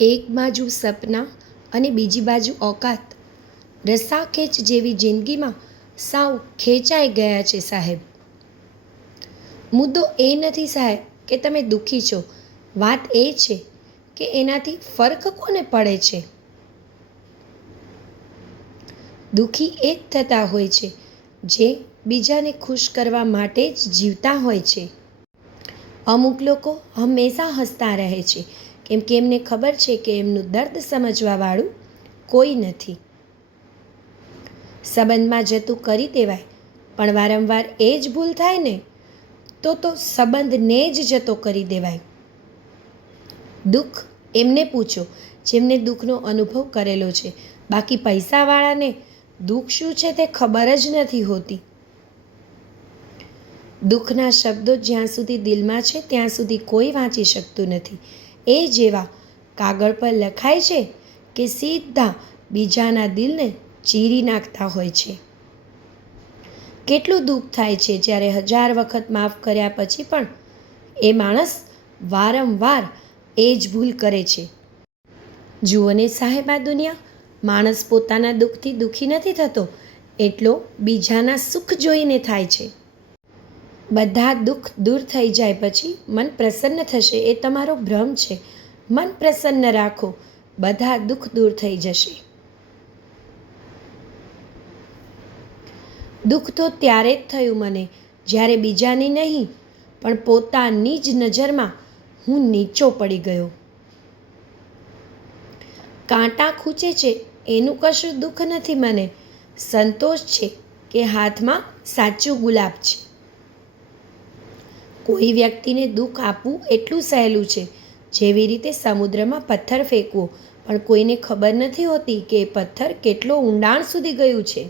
એક બાજુ સપના અને બીજી બાજુ ઓકાત. રસ્સાખેંચ જેવી જિંદગીમાં સાવ ખેંચાઈ ગયા છે સાહેબ. મુદ્દો એ નથી સાહેબ કે તમે દુઃખી છો, વાત એ છે કે એનાથી ફરક કોને પડે છે. દુઃખી એ જ થતા હોય છે જે બીજાને ખુશ કરવા માટે જ જીવતા હોય છે. અમુક લોકો હંમેશા હસતા રહે છે કેમ કે એમને ખબર છે કે એમનું દર્દ સમજવાવાળું કોઈ નથી. સંબંધમાં જતું કરી દેવાય પણ વારંવાર એ જ ભૂલ થાય ને તો સંબંધને જ જતો કરી દેવાય. દુઃખ એમને પૂછો જેમને દુઃખનો અનુભવ કરેલો છે, બાકી પૈસાવાળાને દુઃખ શું છે તે ખબર જ નથી હોતી. દુઃખના શબ્દો જ્યાં સુધી દિલમાં છે ત્યાં સુધી કોઈ વાંચી શકતું નથી. એ જેવા કાગળ પર લખાય છે કે સીધા બીજાના દિલને ચીરી નાખતા હોય છે. કેટલું દુઃખ થાય છે જ્યારે 1000 વખત માફ કર્યા પછી પણ એ માણસ વારંવાર એ જ ભૂલ કરે છે. જુઓ ને સાહેબ, આ દુનિયા, માણસ પોતાના દુઃખથી દુઃખી નથી થતો, એટલો બીજાના સુખ જોઈને થાય છે. બધા દુઃખ દૂર થઈ જાય પછી મન પ્રસન્ન થશે એ તમારો ભ્રમ છે. મન પ્રસન્ન રાખો, બધા દુઃખ દૂર થઈ જશે. દુઃખ તો ત્યારે જ થયું મને જ્યારે બીજાની નહીં પણ પોતાની જ નજરમાં હું નીચો પડી ગયો. કાંટા ખૂંચે છે એનું કશું દુઃખ નથી મને, સંતોષ છે કે હાથમાં સાચું ગુલાબ છે. કોઈ વ્યક્તિને દુઃખ આપવું એટલું સહેલું છે જેવી રીતે સમુદ્રમાં પથ્થર ફેંકવો, પણ કોઈને ખબર નથી હોતી કે એ પથ્થર કેટલો ઊંડાણ સુધી ગયું છે.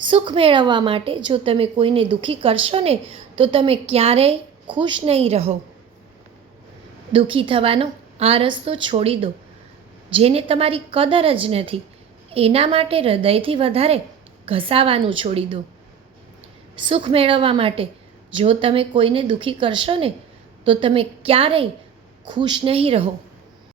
સુખ મેળવવા માટે જો તમે કોઈને દુઃખી કરશો ને તો તમે ક્યારેય ખુશ નહીં રહો. દુઃખી થવાનો આ રસ્તો છોડી દો. જેને તમારી કદર જ નથી એના માટે હૃદયથી વધારે ઘસાવાનું છોડી દો. સુખ મેળવવા માટે જો તમે કોઈને દુઃખી કરશો ને તો તમે ક્યારેય ખુશ નહીં રહો.